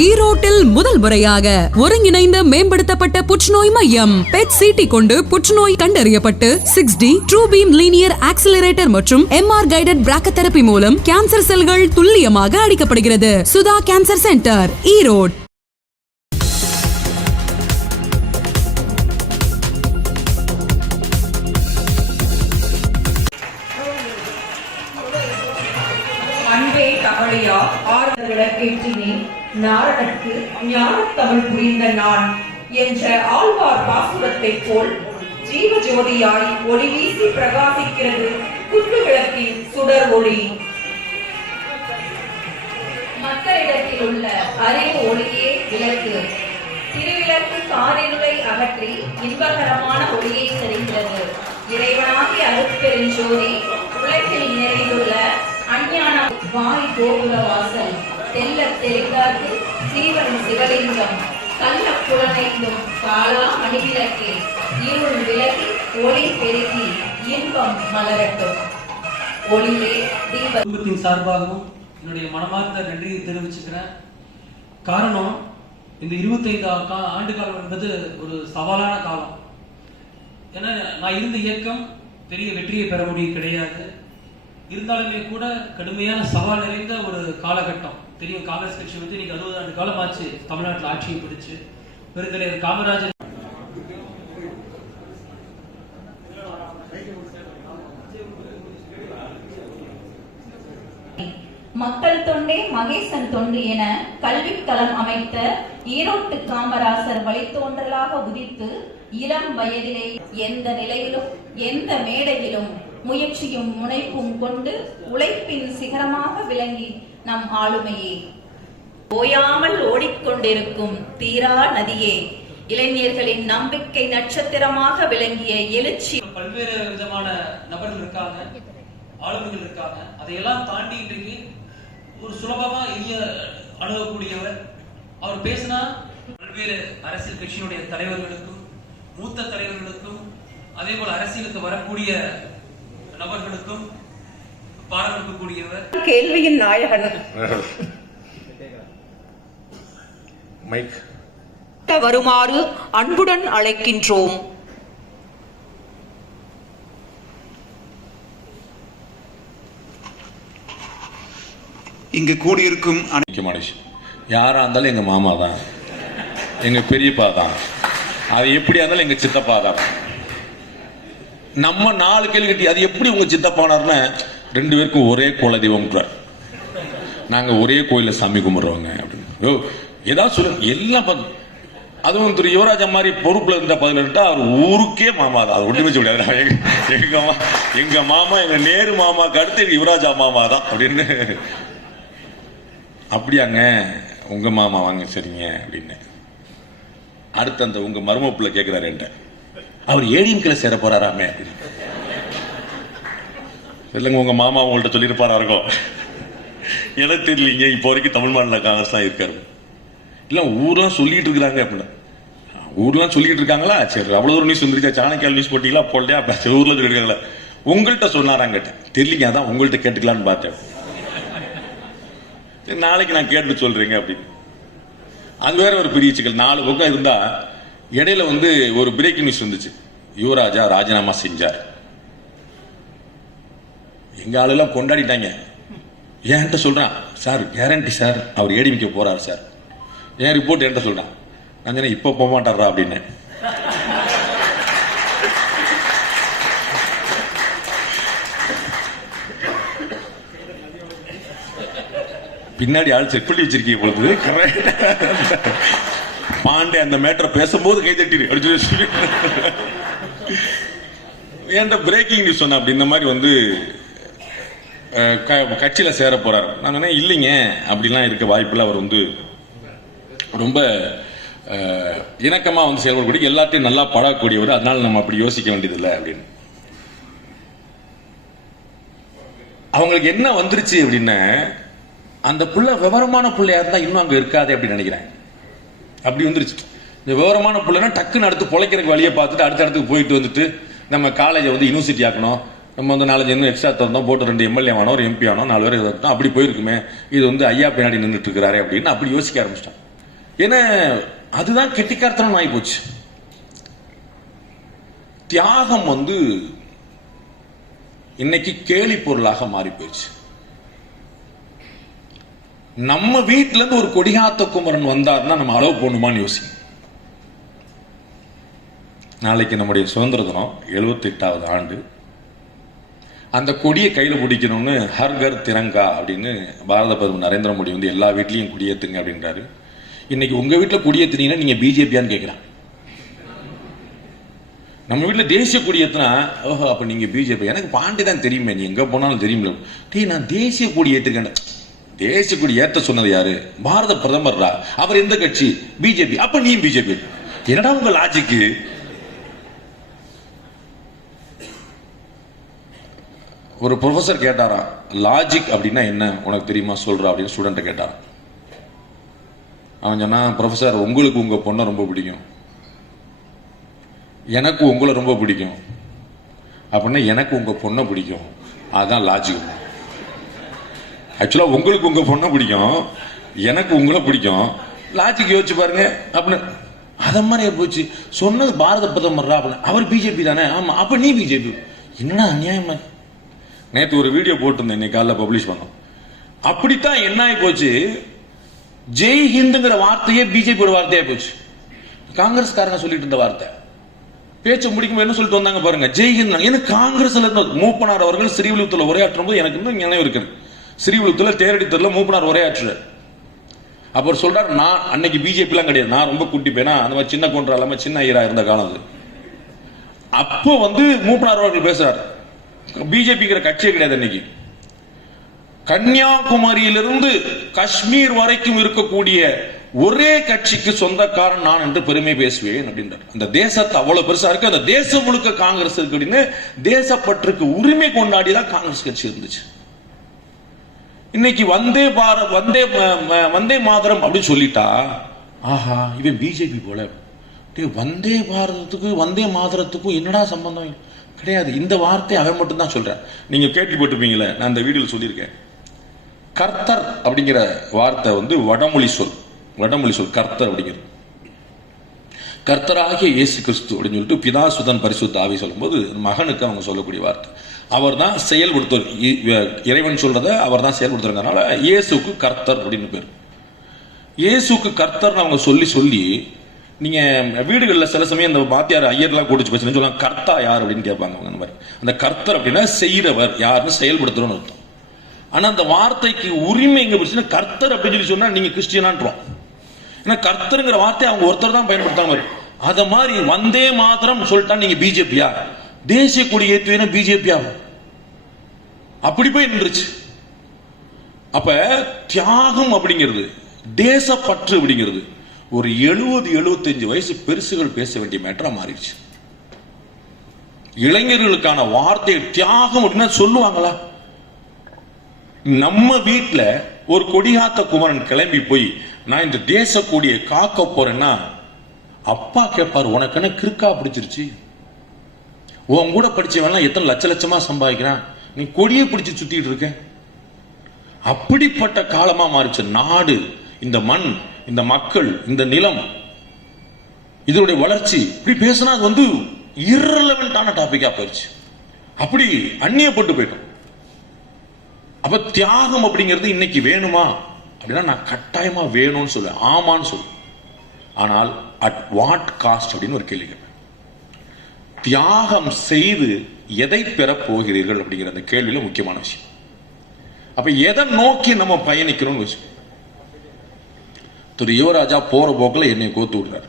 ஈரோட்டில் முதல் முறையாக ஒருங்கிணைந்த மேம்படுத்தப்பட்ட புற்றுநோய் மையம் பெட் சிடி கொண்டு புற்றுநோய் கண்டறியப்பட்டு 6D true beam linear accelerator மற்றும் MR கைடட் பிராக்கதெரபி மூலம் கேன்சர் செல்கள் துல்லியமாக அழிக்கப்படுகிறது. Sudha cancer centre, Erode. அன்பே கவலையா ஆறுதல் விளக்கேற்றினேன் நாரணற்கு ஞானத்தமிழ் புரிந்த நான் என்ற ஆழ்வார் பாசுரத்தைப் போல் ஜீவ ஜோதியாய் ஒளி வீசி பிரகாசிக்கிறது குத்து விளக்கின் சுடர் ஒளி. மக்களிடத்தில் உள்ள அறிவு ஒளியே விளக்கு. திருவிளக்கு காரிருளை அகற்றி இன்பகரமான ஒளியை தருகிறது. இறைவனாகிய அருட்பெருஞ்சோதி உலகில் நிறைந்துள்ள அஞ்ஞானம் வாய் கோபுர வாசல் தெல்ல தெரிந்தாது சீவன் சிவலிங்கம் கள்ள புலனைந்தும் காலா மணிவிளக்கே இருள் விலகி ஒளி பெருகி இன்பம் மலரட்டும். ஒளியே குடும்பத்தின் சார்பாகவும் என்னுடைய மனமார்ந்த நன்றியை தெரிவிச்சுக்கிறேன். காரணம், இந்த 25 ஆண்டு காலம் என்பது ஒரு சவாலான காலம். ஏன்னா நான் இருந்த இயக்கம் பெரிய வெற்றியை பெற முடியும் கிடையாது. இருந்தாலுமே கூட கடுமையான சவால் நிறைந்த ஒரு காலகட்டம். தெரியும், காங்கிரஸ் கட்சி வந்து இன்னைக்கு 60 ஆண்டு காலம் ஆச்சு தமிழ்நாட்டில் ஆட்சியை பிடிச்சு. பெருந்தலைவர் காமராஜர் மக்கள் தொண்டே மகேசன் தொண்டு என கல்விக்களம் அமைத்த ஈரோட்டு காமராசர் வழித்தோன்றலாக உதித்து இளம் வயதிலே எந்த நிலையிலும் எந்த மேடையிலும் முயற்சியும் முனைப்பும் கொண்டு உழைப்பின் சிகரமாக விளங்கி நம் ஆளுமையே ஓயாமல் ஓடிக்கொண்டிருக்கும் தீரா நதியே இளைஞர்களின் நம்பிக்கை நட்சத்திரமாக விளங்கிய எழுச்சி. பல்வேறு விதமான நபர்கள் இருக்காங்க, ஆளுமைகள் இருக்காங்க. அதையெல்லாம் தாண்டி இன்றைக்கு ஒரு சுலபமா எளிய அணுகக்கூடியவர். அவர் பேசினா பல்வேறு அரசியல் கட்சியினுடைய தலைவர்களுக்கும் மூத்த தலைவர்களுக்கும் அதே போல அரசியலுக்கு வரக்கூடிய நபர்களுக்கும் பாராட்டக்கூடியவர். கேள்வியின் நாயகன் மைக் வருமாறு அன்புடன் அழைக்கின்றோம். இங்கு கூடியிருக்கும் முக்கியமான விஷயம், யாரா இருந்தாலும் எங்க மாமா தான், எங்க பெரியப்பா தான், அது எப்படியா இருந்தாலும் எங்க சித்தப்பா தான். நம்ம 4 கேள்வி கட்டி அது எப்படி உங்க சித்தப்பானார்னா 2 பேருக்கும் ஒரே குலதெய்வம், நாங்க ஒரே கோயில சாமி கும்பிடுறவங்க அப்படின்னு ஏதாவது சொல்லுங்க. எல்லாம் அதுவும் திரு யுவராஜா மாதிரி பொறுப்புல இருந்த 18 அவர் ஊருக்கே மாமா தான். அது ஒன்றுமே சொல்ல முடியாது. எங்க மாமா எங்க நேரு மாமாக்கு அடுத்து யுவராஜா மாமா தான் அப்படின்னு. அப்படியாங்க, உங்க மாமா வாங்க, சரிங்க அப்படின்னு. அடுத்து அந்த உங்க மருமப்புல கேட்கிறாரு என்கிட்ட, அவர் ஏடிஎம்கேல சேர போறாராமே அப்படின்னு. இல்லைங்க, உங்க மாமா உங்கள்கிட்ட சொல்லியிருப்பாரா இருக்கும், எனக்கு தெரியலீங்க. இப்போ வரைக்கும் தமிழ் மாநில காங்கிரஸ் தான் இருக்காரு. இல்ல ஊர்லாம் சொல்லிட்டு இருக்கிறாங்க அப்படின்னா, ஊர்லாம் சொல்லிட்டு இருக்காங்களா? சரி, அவ்வளவு ஒரு நியூஸ் வந்துருச்சா, சாணக்கியால் நியூஸ் போட்டீங்களா? போட்டே ஊர்ல சொல்லிருக்காங்களா? உங்கள்கிட்ட சொன்னாராங்க கேட்டேன். தெரியலீங்க, அதான் உங்கள்கிட்ட கேட்டுக்கலான்னு பார்த்தேன். நாளைக்கு நான் கேட்டு சொல்றேங்க அப்படின்னு. அது வேற ஒரு பெரிய சிக்கல். 4 பக்கம் இருந்தா இடையில வந்து ஒரு பிரேக்கிங் நியூஸ் வந்துச்சு, யுவராஜா ராஜினாமா செஞ்சார். எங்க ஆளெல்லாம் கொண்டாடிட்டாங்க. என்கிட்ட சொல்றான், சார் கேரண்டி சார் அவர் ஏடிமிக்க போறாரு சார். என் ரிப்போர்ட் என்கிட்ட சொல்றான். நான் சொன்னேன், இப்ப போக மாட்டாரா அப்படின்னு. பின்னாடி ஆள் செக் பண்ணி வச்சிருக்கீங்க பொழுது பாண்டே அந்த மேட்டரை பேசும்போது கை தட்டிடு ஏன்டா பிரேக்கிங் நியூஸ் சொன்ன அப்படி. இந்த மாதிரி வந்து கட்சியில சேர போறாரு. நான் சொன்னேன், இல்லைங்க அப்படிலாம் இருக்க வாய்ப்புல அவர் வந்து ரொம்ப இணக்கமா வந்து செயல்படக்கூடிய, எல்லாத்தையும் நல்லா பழகக்கூடியவர். அதனால நம்ம அப்படி யோசிக்க வேண்டியதில்லை அப்படின்னு. அவங்களுக்கு என்ன வந்துருச்சு அப்படின்னா, அந்த புள்ள விவரமான பிள்ளையா இருந்தா இன்னும் அங்க இருக்காது அப்படின்னு நினைக்கிறேன். அப்படி வந்துருச்சு. இந்த விவரமான பிள்ளைனா டக்குன்னு அடுத்து பொழைக்கிறதுக்கு வழியை பார்த்துட்டு அடுத்த இடத்துக்கு போயிட்டு வந்துட்டு நம்ம காலேஜை வந்து யூனிவர்சிட்டி ஆக்கணும், நம்ம வந்து 4 இன்னும் எக்ஸ்ட்ரா திறந்தோம், போட்டு 2 எம்எல்ஏ ஆனோம், ஒரு எம்பி ஆனோம், 4 பேர் தான் அப்படி போயிருக்குமே, இது வந்து ஐயா பின்னாடி நின்றுட்டு இருக்கிறாரு அப்படின்னு அப்படி யோசிக்க ஆரம்பிச்சிட்டான். ஏன்னா அதுதான் கெட்டிக்காரத்தனம் ஆகி போச்சு. தியாகம் வந்து இன்னைக்கு கேலி பொருளாக மாறி போயிடுச்சு. நம்ம வீட்டுல இருந்து ஒரு கொடியாத்த குமரன் வந்தார்னா நம்ம அளவு போடணுமான்னு யோசிங்க. நாளைக்கு நம்முடைய சுதந்திர தினம் 78வது ஆண்டு. அந்த கொடியை கையில பிடிக்கணும்னு ஹர் கர் திரங்கா அப்படின்னு பாரத பிரதமர் நரேந்திர மோடி வந்து எல்லா வீட்லயும் கொடியேத்துங்க அப்படின்றாரு. இன்னைக்கு உங்க வீட்டுல கொடியேத்துனீங்கன்னா நீங்க பிஜேபியான்னு கேட்கிறான். நம்ம வீட்டுல தேசிய கொடியேத்துனா ஓஹோ அப்ப நீங்க பிஜேபி. எனக்கு பாண்டி தான் தெரியுமே, நீ எங்க போனாலும் தெரியுமில்ல. டேய் நான் தேசிய கொடி ஏத்திருக்கேன். தேசிய கொடி ஏத்த சொன்னது யாரு? பாரத பிரதமர். அவர் எந்த கட்சி? பிஜேபி. அப்ப நீ பிஜேபி. என்னடா உங்க லாஜிக்கு? ஒரு ப்ரொஃபசர் கேட்டாரா, லாஜிக் அப்படின்னா என்ன உனக்கு தெரியுமா சொல்ற அப்படின்னு ஸ்டூடெண்ட் கேட்டாராம். அவன் சொன்னா, ப்ரொஃபசர் உங்களுக்கு உங்க பொண்ணை ரொம்ப பிடிக்கும், எனக்கு உங்களை ரொம்ப பிடிக்கும் அப்படின்னா எனக்கு உங்க பொண்ணை பிடிக்கும், அதுதான் லாஜிக். ஆக்சுவலா உங்களுக்கு உங்க பொண்ணை பிடிக்கும், எனக்கு உங்களை பிடிக்கும், லாஜிக் யோசிச்சு பாருங்க அப்படின்னு. அத மாதிரி போச்சு. சொன்னது பாரத பிரதமர் அப்படின்னு. அவர் பிஜேபி தானே? ஆமா. அப்ப நீ பிஜேபி. என்னடா அநியாயமா. நேற்று ஒரு வீடியோ போட்டிருந்தேன், இன்னைக்கு காலைல பப்ளிஷ் பண்ணோம். அப்படித்தான் என்ன ஆகி போச்சு, ஜெய் ஹிந்துங்கிற வார்த்தையே பிஜேபியோட வார்த்தையா போச்சு. காங்கிரஸ்காரங்க சொல்லிட்டு இருந்த வார்த்தை பேச்சு முடிக்கும் என்ன சொல்லிட்டு வந்தாங்க பாருங்க, ஜெய் ஹிந்த். எனக்கு காங்கிரஸ்ல இருந்த மூப்பனார் அவர்கள் ஸ்ரீவில்லிபுத்தூர்ல உரையாற்றும் போது எனக்கு இன்னும் நினைவு இருக்கு. ஸ்ரீவில்லிபுத்தூர்ல தேரடித்தூர்ல மூப்பனார் உரையாற்றுறார். அவர் சொல்றாரு, நான் அன்னைக்கு பிஜேபி எல்லாம் கிடையாது, நான் ரொம்ப குட்டி பேனா, அந்த மாதிரி சின்ன கொன்றா இல்லாம சின்ன ஐயரா இருந்த காலம் அது. அப்போ வந்து மூப்பனார் அவர்கள் பேசுறாரு, பிஜேபிங்கிற கட்சியே கிடையாது. இன்னைக்கு கன்னியாகுமரியிலிருந்து காஷ்மீர் வரைக்கும் இருக்கக்கூடிய ஒரே கட்சிக்கு சொந்தக்காரன் நான் என்று பெருமை பேசுவேன் அப்படின்றார். அந்த தேசத்தை அவ்வளவு பெருசா இருக்கு, அந்த தேசம் முழுக்க காங்கிரஸ் இருக்கு அப்படின்னு தேசப்பற்றுக்கு உரிமை கொண்டாடிதான் காங்கிரஸ் கட்சி இருந்துச்சு. இன்னைக்கு வந்தே பாரத் வந்தே மாதரம் அப்படின்னு சொல்லிட்டா, ஆஹா இவன் பிஜேபி போல. வந்தே பாரதத்துக்கும் வந்தே மாதரத்துக்கும் என்னடா சம்பந்தம்? கிடையாது. இந்த வார்த்தை அவன் மட்டும் தான் சொல்றேன். நீங்க கேள்விப்பட்டிருப்பீங்களே, நான் இந்த வீடியோவில் சொல்லியிருக்கேன். கர்த்தர் அப்படிங்கிற வார்த்தை வந்து வடமொழி சொல் கர்த்தர் அப்படிங்கிறது. கர்த்தராகிய இயேசு கிறிஸ்து அப்படின்னு சொல்லிட்டு பிதா சுதன் பரிசுத்த ஆவி சொல்லும்போது மகனுக்கு அவங்க சொல்லக்கூடிய வார்த்தை. அவர் தான் செயல்படுத்துவார். இறைவன் சொல்றத அவர் தான் செயல்படுத்துறதுனால இயேசுக்கு கர்த்தர் அப்படின்னு பேர். இயேசுக்கு கர்த்தர் அவங்க சொல்லி நீங்க வீடுகளில் சில சமயம் இந்த வாத்தியார் ஐயர்லாம் கூடிச்சு பேசுன்னு சொல்லுவாங்க, கர்த்தா யார் அப்படின்னு கேட்பாங்க. அந்த மாதிரி அந்த கர்த்தர் அப்படின்னா செய்கிறவர் யாருன்னு செயல்படுத்துறோம்னு அர்த்தம். ஆனா அந்த வார்த்தைக்கு உரிமை எங்க போச்சுன்னா, கர்த்தர் அப்படின்னு சொல்லி சொன்னா நீங்க கிறிஸ்டியனான்றோம். ஏன்னா கர்த்தருங்கிற வார்த்தை அவங்க ஒருத்தர் தான் பயன்படுத்தாம இருக்கு. அத மாதிரி வந்தே மாத்திரம் சொல்லிட்டா நீங்க பிஜேபியா, தேசிய கொடி ஏற்றுவீனா பிஜேபியா, அப்படி போய் நின்றுச்சு. அப்ப தியாகம் அப்படிங்கிறது, தேசப்பற்று அப்படிங்கிறது ஒரு 70-75 வயசு பெருசுகள் பேச வேண்டிய மேட்டரா மாறிடுச்சு. இளைஞர்களுக்கான வார்த்தை தியாகம் அப்படின்னா சொல்லுவாங்களா? நம்ம வீட்டுல ஒரு கொடியாத்த குமரன் கிளம்பி போய் நான் இந்த தேச கொடியை காக்க போறேன்னா அப்பா கேட்பாரு, உனக்கு என்ன கிறுக்கா பிடிச்சிருச்சு? உன் கூட படிச்சவன் எத்தனை லட்சமா சம்பாதிக்கிறான், நீ கொடியை பிடிச்சு சுத்திட்டு இருக்க. அப்படிப்பட்ட காலமா மாறிச்சு நாடு, இந்த மண், இந்த மக்கள், இந்த நிலம், இதனுடைய வளர்ச்சி. இப்படி பேசினா அது வந்து irrelevant-ஆன டாபிக்கா போயிடுச்சு. அப்படி அந்நியப்பட்டு போயிட்டோம். அப்ப தியாகம் அப்படிங்கிறது இன்னைக்கு வேணுமா அப்படின்னா நான் கட்டாயமா வேணும்னு சொல்லுவேன், ஆமான்னு சொல்லுவேன். ஆனால் அட் வாட் காஸ்ட் அப்படின்னு ஒரு கேள்வி கேட்பேன். தியாகம் செய்து எதை பெற போகிறீர்கள் அப்படிங்கிற அந்த கேள்வியில முக்கியமான விஷயம். அப்ப எதை நோக்கி நம்ம பயணிக்கணும்னு விஷயம். திரு யுவராஜா போற போக்குல என்னை கோத்து விடுறாரு.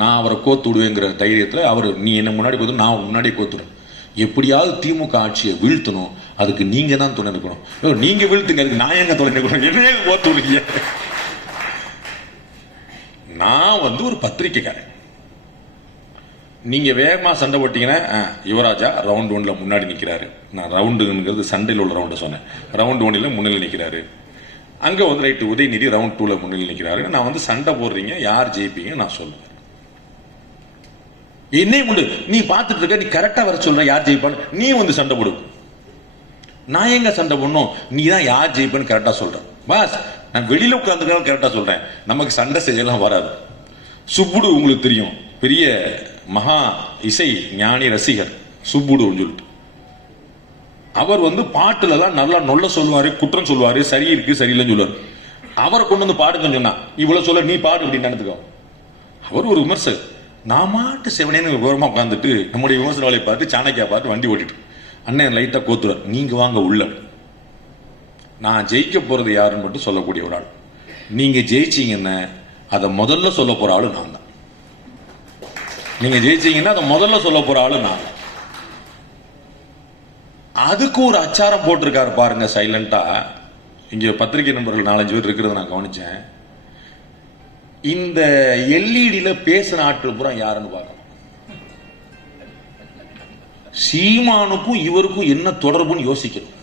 நான் அவரை கோத்து விடுவேங்கிற தைரியத்துல அவர், நீ என்ன முன்னாடி கோத்து, நான் முன்னாடி கோத்துறேன். எப்படியாவது திமுக ஆட்சியை வீழ்த்தணும், அதுக்கு நீங்க தான் துணை நிற்கணும். நீங்க வீழ்த்துங்க, அதுக்கு நான் எங்க துணை நிற்கணும், என்ன கோத்து விடுங்க. நான் வந்து ஒரு பத்திரிக்கைக்காரன். நீங்க வேகமா சண்டை போட்டீங்கன்னா யுவராஜா ரவுண்ட் 1ல முன்னாடி நிக்கிறாரு. நான் ரவுண்டுங்கிறது சண்டையில் உள்ள ரவுண்ட் சொன்னேன். ரவுண்ட் 1ல முன்னிலை நிக்கிறாரு. அங்க வந்து ரைட்டு உதயநிதி ரவுண்ட் 2ல முன்னிலை நிக்கிறாரு. நான் வந்து சண்டை போடுறீங்க, யார் ஜெயிப்பீங்க நான் சொல்லுவேன். என்னை முண்டு நீ பார்த்துட்டு இருக்க, நீ கரெக்டா வர சொல்ற யார் ஜெயிப்பான்னு, நீ வந்து சண்டை போடு. நான் எங்க சண்டை போடணும், நீ தான் யார் ஜெயிப்பேன்னு கரெக்டா சொல்ற. பாஸ் நான் வெளியில உட்கார்ந்துக்கலாம் கரெக்டா சொல்றேன். நமக்கு சண்டை செய்யலாம் வராது. சுப்புடு உங்களுக்கு தெரியும், பெரிய மகா இசை ஞானி ரசிகர் சுப்புடுன்னு சொல்லிட்டு. அவர் வந்து பாட்டுல எல்லாம் நல்லா நொல்ல சொல்லுவாரு, குற்றம் சொல்லுவாரு, சரி இருக்கு சரியில்லைன்னு சொல்லுவாரு. அவரை கொண்டு வந்து பாடுங்கன்னு சொன்னா இவ்வளவு சொல்ல நீ பாடு அப்படின்னு நினைத்துக்கோ. அவர் ஒரு விமர்சகர். நான் மாட்டு செவனேன்னு விவரமா உட்காந்துட்டு நம்முடைய விமர்சன வேலையை பார்த்து சாணக்கியா பார்த்து வண்டி ஓட்டிட்டு அண்ணன் லைட்டா கோத்துறார், நீங்க வாங்க உள்ள. நான் ஜெயிக்க போறது யாருன்னு மட்டும் சொல்லக்கூடிய ஒரு ஆள். நீங்க ஜெயிச்சீங்கன்னா அதை முதல்ல சொல்ல போற ஆளு நான் தான். நீங்க ஜெயிச்சீங்கன்னா அதை முதல்ல சொல்ல போற ஆளு நான். அதுக்கு ஒரு அச்சாரம் போட்டிருக்காரு பாருங்க சைலண்டா. இங்க பத்திரிகை நண்பர்கள் 4-5 பேர் இருக்கிறத நான் கவனிச்சேன். இந்த எல்இடியில பேசின ஆட்கள் பூரா யாருன்னு பார்க்கணும். சீமானுக்கும் இவருக்கும் என்ன தொடர்புன்னு யோசிக்கணும்.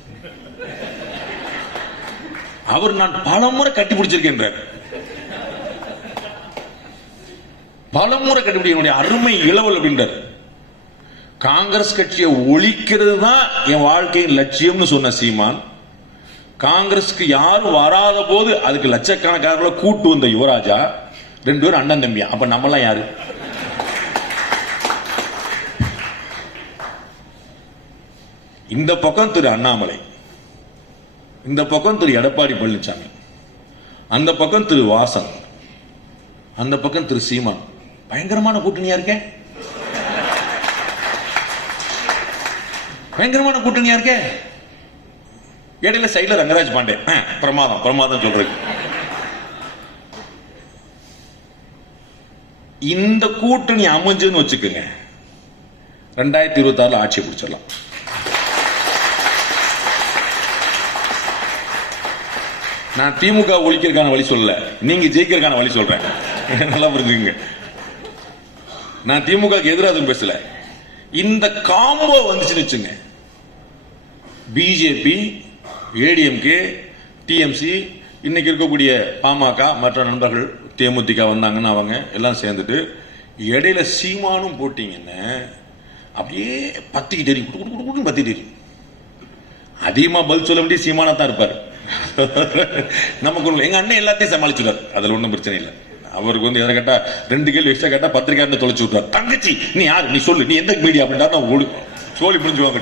அவர் நான் பலமுறை கட்டிப்பிடிச்சிருக்கேன், பலமுறை கட்டிப்பிடி என்னுடைய அருமை இளவல் அப்படின்றார். காங்கிரஸ் கட்சியை ஒழிக்கிறது தான் என் வாழ்க்கையின் லட்சியம்னு சொன்ன சீமான், காங்கிரஸ்க்கு யாரும் வராத போது அதுக்கு லட்சக்கணக்கான கூட்டு வந்த யுவராஜா 2 பேரும் அண்ணன் தம்பியா. அப்ப நம்மலாம் யாரு? இந்த பக்கம் திரு அண்ணாமலை, இந்த பக்கம் திரு எடப்பாடி பழனிசாமி, அந்த பக்கம் திரு வாசன், அந்த பக்கம் திரு சீமான். பயங்கரமான கூட்டணியா இருக்கேன், பயங்கரமான கூட்டணியா இருக்கே. இடையில சைடுல ரங்கராஜ் பாண்டே பிரமாதம் பிரமாதம் சொல்றது. இந்த கூட்டணி அமைஞ்சுன்னு வச்சுக்கோங்க, 2026 ஆட்சி பிடிச்சிடலாம். நான் திமுக ஒழிக்கிறதுக்கான வழி சொல்லல, நீங்க ஜெயிக்கிறதுக்கான வழி சொல்றேன். நல்லா புரிஞ்சுங்க. நான் திமுக எதிராக பேசல. இந்த காம்போ வந்துச்சுன்னு வச்சுங்க, பிஜேபி, ஏடிஎம்கே, டிஎம்சி, இன்னைக்கு இருக்கக்கூடிய பாமக, மற்ற நண்பர்கள் தேமுதிக வந்தாங்கன்னா அவங்க எல்லாம் சேர்ந்துட்டு இடையில சீமானும் போட்டீங்கன்னா அப்படியே பத்திக்கிட்டு தெரியும், பத்திட்டு தெரியும். அதிகமா பதில் சொல்ல வேண்டிய சீமானா தான் இருப்பாரு. நமக்கு எங்க அண்ணன் எல்லாத்தையும் சமாளிச்சுட்டார், அதுல ஒன்றும் பிரச்சனை இல்லை. அவருக்கு வந்து எதை கேட்டா 2 கேள்வி எக்ஸ்ட்ரா கேட்டா பத்திரிக்கை தொலைச்சு விட்டார். தங்கச்சி நீ யாரு, நீ சொல்லு, நீ எந்த மீடியா அப்படின்ட்டா நான் சோழி புரிஞ்சுவாங்க.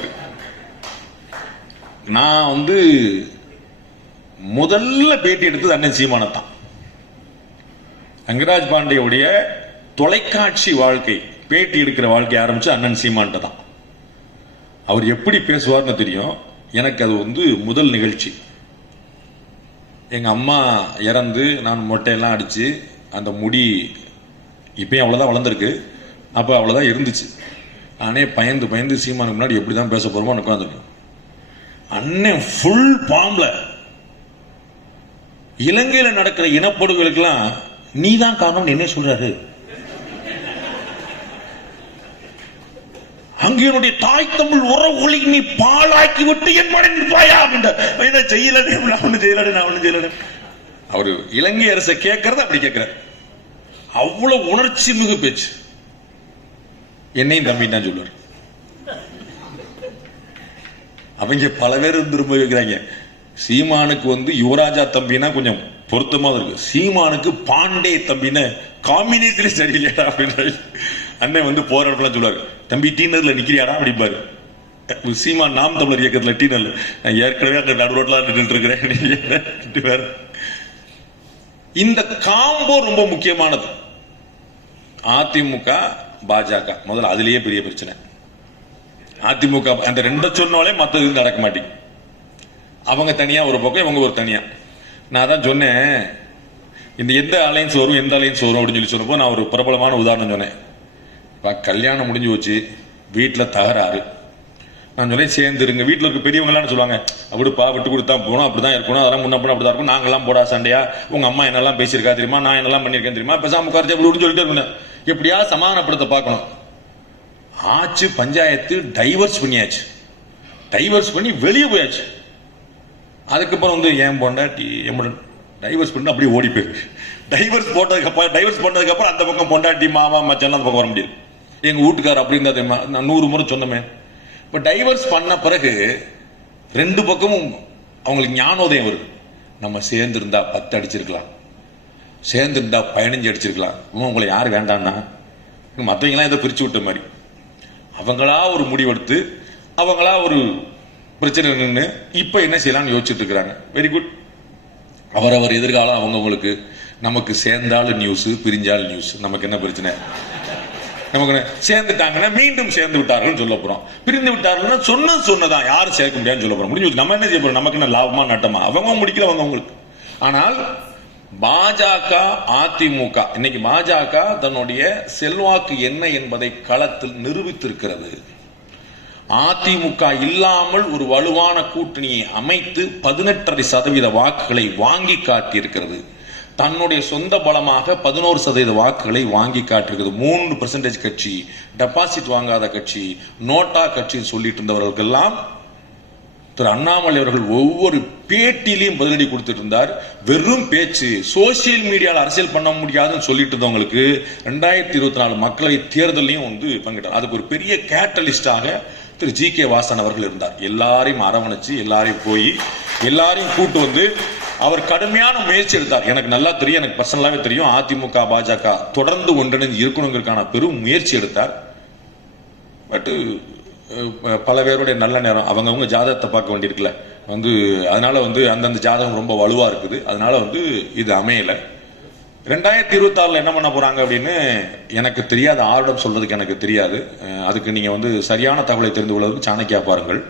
நான் வந்து முதல்ல பேட்டி எடுத்தது அண்ணன் சீமானத்தான். ரங்கராஜ் பாண்டியுடைய தொலைக்காட்சி வாழ்க்கை, பேட்டி எடுக்கிற வாழ்க்கை ஆரம்பிச்சு அண்ணன் சீமான்ட்ட தான். அவர் எப்படி பேசுவார்னு தெரியும் எனக்கு. அது வந்து முதல் நிகழ்ச்சி. எங்க அம்மா இறந்து நான் மொட்டையெல்லாம் அடிச்சு அந்த முடி இப்பயும் அவ்வளவுதான் வளர்ந்துருக்கு, அப்ப அவ்வளவுதான் இருந்துச்சு. நானே பயந்து பயந்து சீமானுக்கு முன்னாடி எப்படிதான் பேச போறோமோ உட்காந்துருக்கேன். அண்ணன் ஃபுல் பாம்ல இலங்கையில நடக்கிற இனப்படுகளுக்கெல்லாம் நீதான் காரணம் என்ன சொல்றாரு. அங்கு என்னுடைய தாய் தமிழ் உறவுகளை நீ பாழாக்கி விட்டு என் மனை நிற்பாயா அப்படின்ற செய்யல. நான் ஒண்ணு செய்யல. அவரு இலங்கை அரசை கேட்கறத அப்படி கேட்கிறார். அவ்வளவு உணர்ச்சி மிகு பேச்சு. என்னையும் தம்பி தான் சொல்லுவார். அவங்க பல பேர் திரும்ப வைக்கிறாங்க. சீமானுக்கு வந்து யுவராஜா தம்பினா கொஞ்சம் பொருத்தமா இருக்கு, சீமானுக்கு பாண்டே தம்பின்னு காம்பினேஷன் சரியில்லையா அப்படின்ற. அண்ணன் வந்து போராடலாம் சொல்லுவாரு, தம்பி டீனர்ல நிக்கிறியாடா அப்படிப்பாரு. சீமான் நாம் தமிழர் இயக்கத்துல டீனர்ல ஏற்கனவே அங்க நடு ரோட்ல நின்று இருக்கிறேன். இந்த காம்போ ரொம்ப முக்கியமானது. அதிமுக பாஜக முதல்ல அதுலயே பெரிய பிரச்சனை. அதிமுக அந்த 2 சொன்னாலே மற்றது நடக்க மாட்டேங்குது. அவங்க தனியா ஒரு பக்கம், இவங்க ஒரு தனியா. நான் தான் சொன்னேன், இந்த எந்த அலைன்ஸ் வரும் எந்த அலைன்ஸ் வரும் அப்படின்னு சொன்னப்போ நான் ஒரு பிரபலமான உதாரணம் சொன்னேன். கல்யாணம் முடிஞ்சு வச்சு வீட்டில் தகராறு. நான் சொன்னேன் சேர்ந்துருங்க. வீட்டில் இருக்க பெரியவங்களாம் சொல்லுவாங்க, அப்படிப்பா விட்டு கொடுத்தா போகணும், அப்படிதான் இருக்கணும், அதெல்லாம் முன்ன பண்ண அப்படிதான் இருக்கும், நாங்கெல்லாம் போடா சண்டையா, உங்க அம்மா என்னெல்லாம் பேசியிருக்கா தெரியுமா, நான் என்னெல்லாம் பண்ணியிருக்கேன் தெரியுமா, பேசாம உட்கார்ந்து அப்படி சொல்லிட்டு இருக்கேன். எப்படியா சமாதானப்படுத்த பார்க்கணும். ஆச்சு பஞ்சாயத்து, டைவர்ஸ் பண்ணியாச்சு, டைவர்ஸ் பண்ணி வெளியே போயாச்சு. அதுக்கப்புறம் வந்து ஏன் பொண்டாட்டி டைவர்ஸ் பண்ணி அப்படியே ஓடி போயிருக்கு. டைவர்ஸ் போட்டதுக்கு அப்புறம் அந்த பக்கம் பொண்டாட்டி மாமா மச்சான் அந்த பக்கம் வர முடியாது. எங்க வீட்டுக்காரர் அப்படி இருந்தா தெரியுமா, நான் 100 முறை சொன்னமே. இப்ப டைவர்ஸ் பண்ண பிறகு 2 பக்கமும் அவங்களுக்கு ஞானோதயம் வருது. நம்ம சேர்ந்துருந்தா 10 அடிச்சிருக்கலாம், சேர்ந்துருந்தா 15 அடிச்சிருக்கலாம். உங்களை யார் வேண்டான்னா மற்றவங்களாம் இதை பிரிச்சு விட்ட மாதிரி அவங்களா ஒரு முடிவெடுத்து அவங்களா ஒரு பிரச்சனை நின்று இப்போ என்ன செய்யலாம்னு யோசிச்சுட்டு இருக்கிறாங்க. Very good. அவரவர் எதிர்காலம் அவங்கவுங்களுக்கு. நமக்கு சேர்ந்தாலும் நியூஸ், பிரிஞ்சாலும் நியூஸ். நமக்கு என்ன பிரச்சனை? நமக்கு சேர்ந்துட்டாங்கன்னா மீண்டும் சேர்ந்து விட்டார்கள் சொல்ல போறோம், பிரிந்து விட்டார்கள் சொன்னதான் யாரும் சேர்க்க முடியாதுன்னு சொல்ல போறோம். முடிஞ்சு நம்ம என்ன செய்ய போறோம்? நமக்கு என்ன லாபமா நட்டமா? அவங்க முடிக்கல அவங்களுக்கு. ஆனால் பாஜக அதிமுக இன்னைக்கு பாஜக தன்னுடைய செல்வாக்கு என்ன என்பதை களத்தில் நிரூபித்திருக்கிறது. அதிமுக இல்லாமல் ஒரு வலுவான கூட்டணியை அமைத்து 18.5% வாக்குகளை வாங்கி காட்டியிருக்கிறது. தன்னுடைய சொந்த பலமாக 11% வாக்குகளை வாங்கி காட்டிருக்கிறது. 3% கட்சி, டெபாசிட் வாங்காத கட்சி, நோட்டா கட்சின்னு சொல்லிட்டு இருந்தவர்களுக்கெல்லாம் திரு அண்ணாமலை அவர்கள் ஒவ்வொரு பேட்டிலையும் பதிலடி கொடுத்துட்டு இருந்தார். வெறும் பேச்சு, சோசியல் மீடியாவில் அரசியல் பண்ண முடியாதுன்னு சொல்லிட்டு இருந்தவங்களுக்கு 2024 மக்களவை தேர்தலையும் பங்கிட்டார். அதுக்கு ஒரு பெரிய கேட்டலிஸ்டாக திரு ஜி.கே. வாசன் அவர்கள் இருந்தார். எல்லாரையும் அரவணைச்சு, எல்லாரையும் கூட்டு அவர் கடுமையான முயற்சி எடுத்தார். எனக்கு நல்லா தெரியும், எனக்கு பர்சனலாவே தெரியும். அதிமுக பாஜக தொடர்ந்து ஒன்றிணைந்து இருக்கணுங்கிறதுக்கான பெரும் முயற்சி எடுத்தார். பட் பல பேருடைய நல்ல நேரம் அவங்கவுங்க ஜாதகத்தை பார்க்க வேண்டியிருக்குல்ல, அதனால அந்தந்த ஜாதகம் ரொம்ப வலுவா இருக்குது. அதனால இது அமையல. 2026 என்ன பண்ண போறாங்க அப்படின்னு எனக்கு தெரியாது. ஆர்டம் சொல்றதுக்கு எனக்கு தெரியாது. அதுக்கு நீங்க சரியான தகவலை தெரிந்து கொள்வதற்கு சாணக்கியா பாருங்கள்.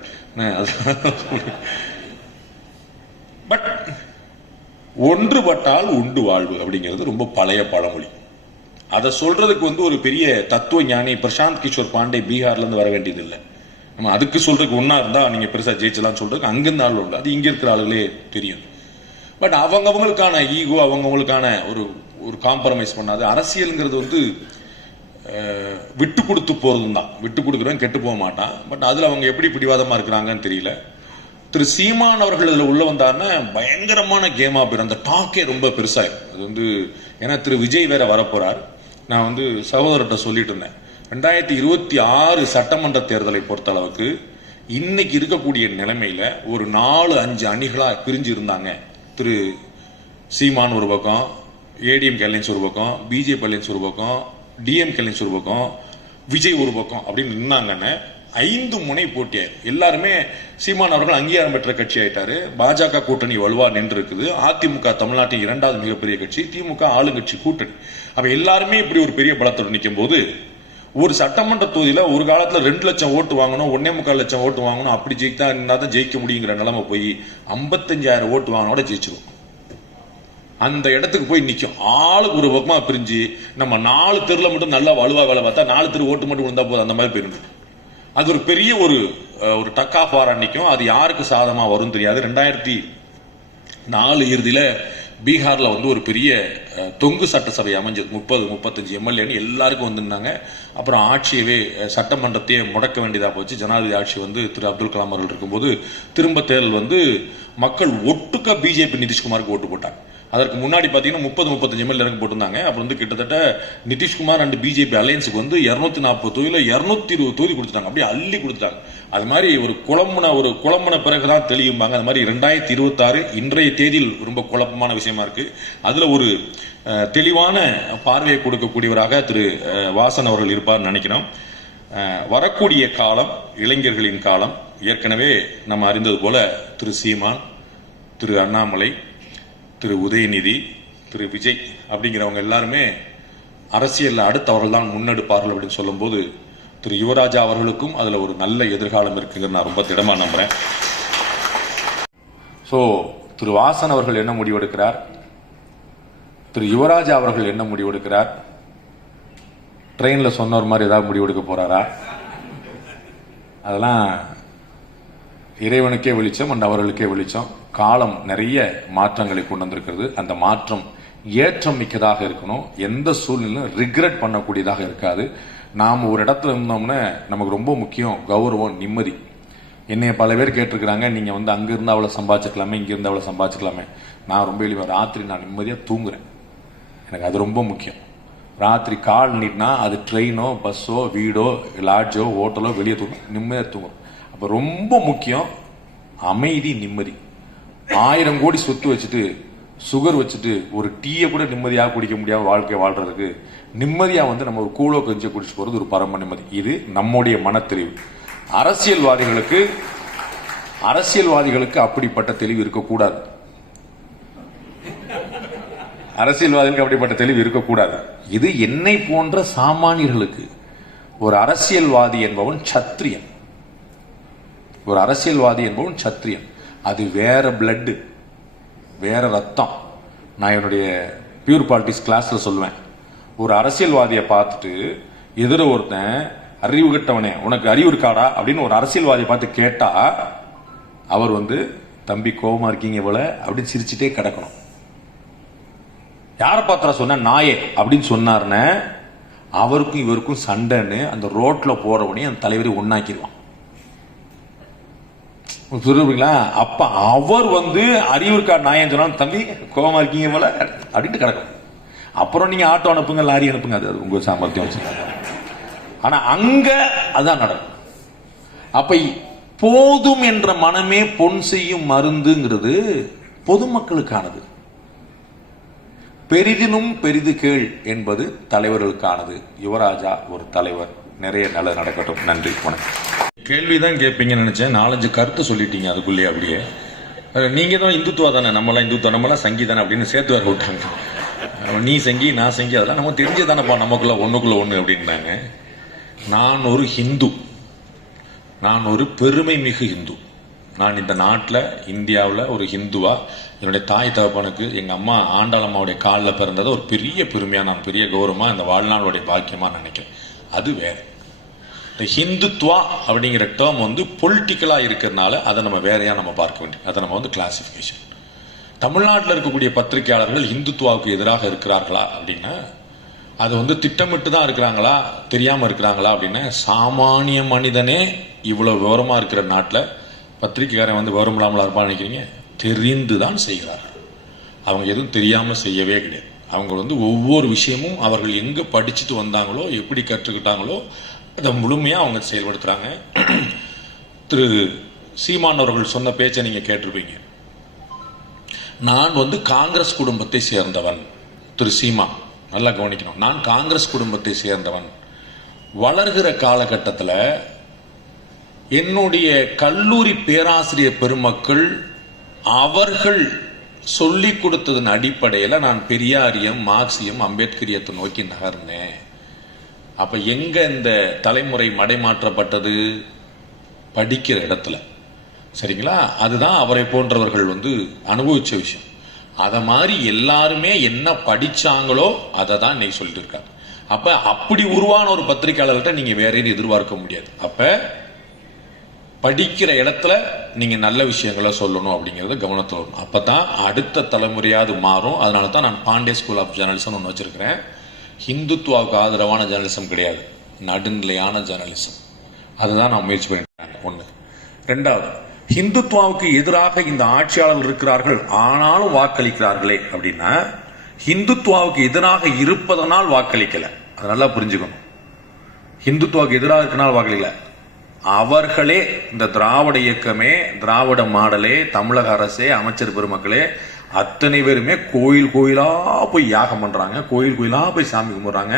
பட் ஒன்றுபட்டால் உண்டு வாழ்வு அப்படிங்கிறது ரொம்ப பழைய பழமொழி. அதை சொல்றதுக்கு ஒரு பெரிய தத்துவ ஞானி பிரசாந்த் கிஷோர் பாண்டே பீகார்ல இருந்து வர வேண்டியது இல்லை. நம்ம அதுக்கு சொல்றதுக்கு ஒன்னா இருந்தா நீங்க பெருசா ஜெயிச்சலாம் சொல்றதுக்கு அங்கிருந்த ஆள் உண்டு. அது இங்க இருக்கிற ஆளுகளே தெரியும். பட் அவங்கவுங்களுக்கான ஈகோ, அவங்கவுங்களுக்கான ஒரு காம்ப்ரமைஸ் பண்ணாது. அரசியல்ங்கிறது விட்டு கொடுத்து போறதும் தான். விட்டு கொடுக்குறவன் கெட்டு போக மாட்டான். பட் அதுல அவங்க எப்படி பிடிவாதமா இருக்கிறாங்கன்னு தெரியல. திரு சீமான் அவர்கள் இதுல உள்ள வந்தாருன்னா பயங்கரமான கேமா போயிடும். அந்த டாக்கே ரொம்ப பெருசாயிரும். அது ஏன்னா திரு விஜய் வேற வரப்போறார். நான் சகோதரர்கிட்ட சொல்லிட்டு இருந்தேன், 2026 சட்டமன்ற தேர்தலை பொறுத்த அளவுக்கு இன்னைக்கு இருக்கக்கூடிய நிலைமையில ஒரு 4-5 அணிகளா பிரிஞ்சு இருந்தாங்க. திரு சீமான் ஒரு பக்கம், ஏடிஎம் அலையன்ஸ் ஒரு பக்கம், பிஜேபி அலையன்ஸ் ஒரு பக்கம், டிஎம்கே அலையன்ஸ் ஒரு பக்கம், விஜய் ஒரு பக்கம் அப்படின்னு நின்னாங்கன்னு 5 முனை போட்டியாயிரு. எல்லாருமே சீமான் அவர்கள் அங்கீகாரம் பெற்ற கட்சி ஆயிட்டாரு. பாஜக கூட்டணி வலுவா நின்று இருக்குது. அதிமுக தமிழ்நாட்டின் 2வது மிகப்பெரிய கட்சி, திமுக ஆளுங்கட்சி கூட்டணி. அப்ப எல்லாருமே இப்படி ஒரு பெரிய பலத்தோடு நிற்கும் போது ஒரு சட்டமன்ற தொகுதியில ஒரு காலத்துல 2 லட்சம் ஓட்டு வாங்கணும், 1.25 லட்சம் ஓட்டு வாங்கணும், அப்படி ஜெயித்தா ஜெயிக்க முடியுங்கிற நிலைமை போய் 55,000 ஓட்டு வாங்கினோட ஜெயிச்சிடும். அந்த இடத்துக்கு போய் நிற்கும். ஆளுக்கு ஒரு பக்கமா பிரிஞ்சு நம்ம 4 தெருல மட்டும் நல்லா வலுவா வேலை பார்த்தா 4 தெரு ஓட்டு மட்டும் விழுந்தா போதும், அந்த மாதிரி போயிருந்து. அது ஒரு பெரிய ஒரு டக் ஆஃப் ஆரா நிற்கும். அது யாருக்கு சாதமா வரும் தெரியாது. 2004 இறுதியில பீகார்ல ஒரு பெரிய தொங்கு சட்டசபை அமைஞ்சது. 30-35 எம்எல்ஏன்னு எல்லாருக்கும் வந்திருந்தாங்க. அப்புறம் ஆட்சியவே சட்டமன்றத்தையே முடக்க வேண்டியதா போச்சு. ஜனாதிபதி ஆட்சி திரு அப்துல் கலாம் அவர்கள் இருக்கும்போது திரும்ப தேர்தல் மக்கள் ஒட்டுக்க பிஜேபி நிதிஷ்குமாருக்கு ஓட்டு போட்டாங்க. அதற்கு முன்னாடி பாத்தீங்கன்னா 30-35 எம்எல்ஏ போட்டிருந்தாங்க. அப்புறம் கிட்டத்தட்ட நிதிஷ்குமார் அண்ட் பிஜேபி அலையன்ஸுக்கு 240 தொகுதியில 220 தொகுதி கொடுத்துட்டாங்க. அப்படியே அள்ளி கொடுத்துட்டாங்க. அது மாதிரி ஒரு குழம்புன பிறகுதான் தெளியும்பாங்க. அது மாதிரி 2026 இன்றைய தேதியில் ரொம்ப குழப்பமான விஷயமா இருக்கு. அதுல ஒரு தெளிவான பார்வையை கொடுக்கக்கூடியவராக திரு வாசன் அவர்கள் இருப்பார் நினைக்கிறோம். வரக்கூடிய காலம் இளைஞர்களின் காலம். ஏற்கனவே நம்ம அறிந்தது போல திரு சீமான், திரு அண்ணாமலை, திரு உதயநிதி, திரு விஜய் அப்படிங்கிறவங்க எல்லாருமே அரசியல் அடுத்து அவர்கள் தான் முன்னெடுப்பார்கள் அப்படின்னு சொல்லும் போது திரு யுவராஜா அவர்களுக்கும் அதுல ஒரு நல்ல எதிர்காலம் இருக்குங்கிற நான் ரொம்ப திடமா நம்புறேன். சோ திரு வாசன் அவர்கள் என்ன முடிவெடுக்கிறார், திரு யுவராஜா அவர்கள் என்ன முடிவெடுக்கிறார், ட்ரெயின்ல சொன்ன மாதிரி ஏதாவது முடிவெடுக்க போறாரா, அதெல்லாம் இறைவனுக்கே வெளிச்சம் அண்ட் அவர்களுக்கே வெளிச்சம். காலம் நிறைய மாற்றங்களை கொண்டு வந்திருக்கிறது. அந்த மாற்றம் ஏற்றம் மிக்கதாக இருக்கணும். எந்த சூழ்நிலையும் ரிக்ரெட் பண்ணக்கூடியதாக இருக்காது. நாம் ஒரு இடத்துல இருந்தோம்னா நமக்கு ரொம்ப முக்கியம் கௌரவம், நிம்மதி. என்னைய பல பேர் கேட்டிருக்கிறாங்க, நீங்க அங்க இருந்து அவ்வளவு சம்பாதிச்சிக்கலாமே, இங்க இருந்து அவ்வளவு சம்பாதிச்சிக்கலாமே. நான் ரொம்ப எளிமையா ராத்திரி நான் நிம்மதியா தூங்குறேன். எனக்கு அது ரொம்ப முக்கியம். ராத்திரி கால் நீட்டினா அது ட்ரெயினோ, பஸ்ஸோ, வீடோ, லாட்ஜோ, ஹோட்டலோ வெளியே தூங்கும், நிம்மதியா தூங்கும். அப்ப ரொம்ப முக்கியம் அமைதி, நிம்மதி. 1000 கோடி சொத்து வச்சுட்டு சுகர் வச்சுட்டு ஒரு டீயை கூட நிம்மதியாக குடிக்க முடியாம வாழ்க்கை வாழ்றதுக்கு நிம்மதியா வந்து நம்ம ஒரு கூழோ கஞ்சி குடிச்சு போறது ஒரு பரம நிம்மதி. இது நம்முடைய மனத்தெளிவு. அரசியல்வாதிகளுக்கு அப்படிப்பட்ட தெளிவு இருக்கக்கூடாது. அரசியல்வாதிகளுக்கு அப்படிப்பட்ட தெளிவு இருக்கக்கூடாது. இது என்னை போன்ற சாமானியர்களுக்கு. ஒரு அரசியல்வாதி என்பவன் சத்திரியன். அது வேற பிளட், வேற ரத்தம். நான் என்னுடைய பியூர் பாலிட்டிக்ஸ் கிளாஸ்ல சொல்லுவேன், ஒரு அரசியல்வாதியை பார்த்துட்டு எதிர ஒருத்தன் அறிவு கட்டவனே உனக்கு அறிவு இருக்காடா அப்படின்னு ஒரு அரசியல்வாதியை பார்த்து கேட்டா அவர் வந்து தம்பி கோபமா இருக்கீங்க போல அப்படின்னு சிரிச்சுட்டே கிடக்கணும். யாரை பார்த்தா சொன்ன நாயே அப்படின்னு சொன்னார்னு அவருக்கும் இவருக்கும் சண்டைன்னு அந்த ரோட்ல போறவனே அந்த தலைவரை ஒன்னாக்கிடுவான். புரியுதுங்களா? அப்ப அவர் வந்து அறிவுக்கா நாயன் சொன்னாலும் தம்பி கோபமா இருக்கீங்க போல அப்படின்ட்டு கிடக்கும். அப்புறம் நீங்க ஆட்டோ அனுப்புங்க, லாரி அனுப்புங்க, அது உங்க சாமர்த்தியம் வச்சு. ஆனா அங்க அதான் நடக்கும். அப்ப போதும் என்ற மனமே பொன் செய்யும் மருந்துங்கிறது பொதுமக்களுக்கானது. பெரிதினும் பெரிது கேள் என்பது தலைவர்களுக்கானது. யுவராஜா ஒரு தலைவர். நிறைய நல்லது நடக்கட்டும். நன்றி, வணக்கம். கேள்விதான் கேட்பீங்கன்னு நினைச்சேன். 4-5 கருத்து சொல்லிட்டீங்க அதுக்குள்ளேயே. அப்படியே நீங்க தான் இந்துத்துவா தானே, நம்மளாம் சங்கி தானே அப்படின்னு சேர்த்து வர விட்டாங்க. நீ சங்கி நான் சங்கி அதெல்லாம் நம்ம தெரிஞ்சதானப்பா, நமக்குள்ள ஒண்ணு அப்படின்னாங்க. நான் ஒரு ஹிந்து, நான் ஒரு பெருமை மிகு ஹிந்து. நான் இந்த நாட்டில் இந்தியாவில் ஒரு ஹிந்துவா என்னுடைய தாய் தகப்பனுக்கு எங்கள் அம்மா ஆண்டாளம்மாவுடைய காலில் பிறந்ததை ஒரு பெரிய பெருமையாக, நான் பெரிய கௌரவமாக இந்த வாழ்நாளுடைய பாக்கியமாக நினைக்கிறேன். அது வேறு. இந்த ஹிந்துத்வா அப்படிங்கிற டேர்ம் வந்து பொலிட்டிக்கலாக இருக்கிறதுனால அதை நம்ம வேறையாக நம்ம பார்க்க வேண்டியது. அதை நம்ம வந்து கிளாசிஃபிகேஷன். தமிழ்நாட்டில் இருக்கக்கூடிய பத்திரிகையாளர்கள் ஹிந்துத்வாவுக்கு எதிராக இருக்கிறார்களா அப்படின்னா அது வந்து திட்டமிட்டு தான் இருக்கிறாங்களா, தெரியாமல் இருக்கிறாங்களா அப்படின்னா, சாமானிய மனிதனே இவ்வளவு விவரமா இருக்கிற நாட்டில் பத்திரிகைக்காரன் வந்து விவரம் இல்லாமலா இருப்பான்னு நினைக்கிறீங்க? தெரிந்து தான் செய்கிறார்கள். அவங்க எதுவும் தெரியாமல் செய்யவே கிடையாது. அவங்க வந்து ஒவ்வொரு விஷயமும் அவர்கள் எங்கே படிச்சுட்டு வந்தாங்களோ, எப்படி கற்றுக்கிட்டாங்களோ அதை முழுமையாக அவங்க செயல்படுத்துகிறாங்க. திரு சீமான் அவர்கள் சொன்ன பேச்சை நீங்கள் கேட்டிருப்பீங்க. நான் வந்து காங்கிரஸ் குடும்பத்தை சேர்ந்தவன். திரு சீமான் நல்லா கவனிக்கணும். நான் காங்கிரஸ் குடும்பத்தை சேர்ந்தவன். வளர்கிற காலகட்டத்தில் என்னுடைய கல்லூரி பேராசிரியர் பெருமக்கள் அவர்கள் சொல்லிக் கொடுத்ததன் அடிப்படையில் நான் பெரியாரியம், மார்க்சியம், அம்பேத்கரியத்தை நோக்கி நகர்ந்தேன். அப்ப எங்க இந்த தலைமுறை மடைமாற்றப்பட்டது? படிக்கிற இடத்துல. சரிங்களா? அதுதான் அவரை போன்றவர்கள் வந்து அனுபவிச்ச விஷயம். அத மாதிரி எல்லாருமே என்ன படிச்சாங்களோ அதை தான் இன்னைக்கு சொல்லிட்டு இருக்காங்க. அப்ப அப்படி உருவான ஒரு பத்திரிகையாளர்கிட்ட நீங்க வேற எதுவும் எதிர்பார்க்க முடியாது. அப்ப படிக்கிற இடத்துல நீங்க நல்ல விஷயங்களை சொல்லணும் அப்படிங்கறது கவனத்தில் வரணும். அப்பதான் அடுத்த தலைமுறையாவது மாறும். அதனால தான் நான் பாண்டே ஸ்கூல் ஆஃப் ஜேர்னலிசம் ஒன்று வச்சிருக்கிறேன். ஹிந்துத்துவாவுக்கு ஆதரவான ஜேர்னலிசம் கிடையாது, நடுநிலையான ஜேர்னலிசம். அதுதான் நான் முயற்சி பண்ணிட்டு. ஒண்ணு. ரெண்டாவது, ஹிந்துத்துவாவுக்கு எதிராக இந்த ஆட்சியாளர்கள் இருக்கிறார்கள் ஆனாலும் வாக்களிக்கிறார்களே அப்படின்னா, ஹிந்துத்துவாவுக்கு எதிராக இருப்பதனால் வாக்களிக்கல. அது நல்லா புரிஞ்சுக்கணும். ஹிந்துத்துவாவுக்கு எதிராக இருக்கனால வாக்களிக்கல. அவர்களே, இந்த திராவிட இயக்கமே, திராவிட மாடலே, தமிழக அரசே, அமைச்சர் பெருமக்களே அத்தனை பேருமே கோயில் கோயிலா போய் யாகம் பண்றாங்க, கோயில் கோயிலா போய் சாமி கும்பிடுறாங்க.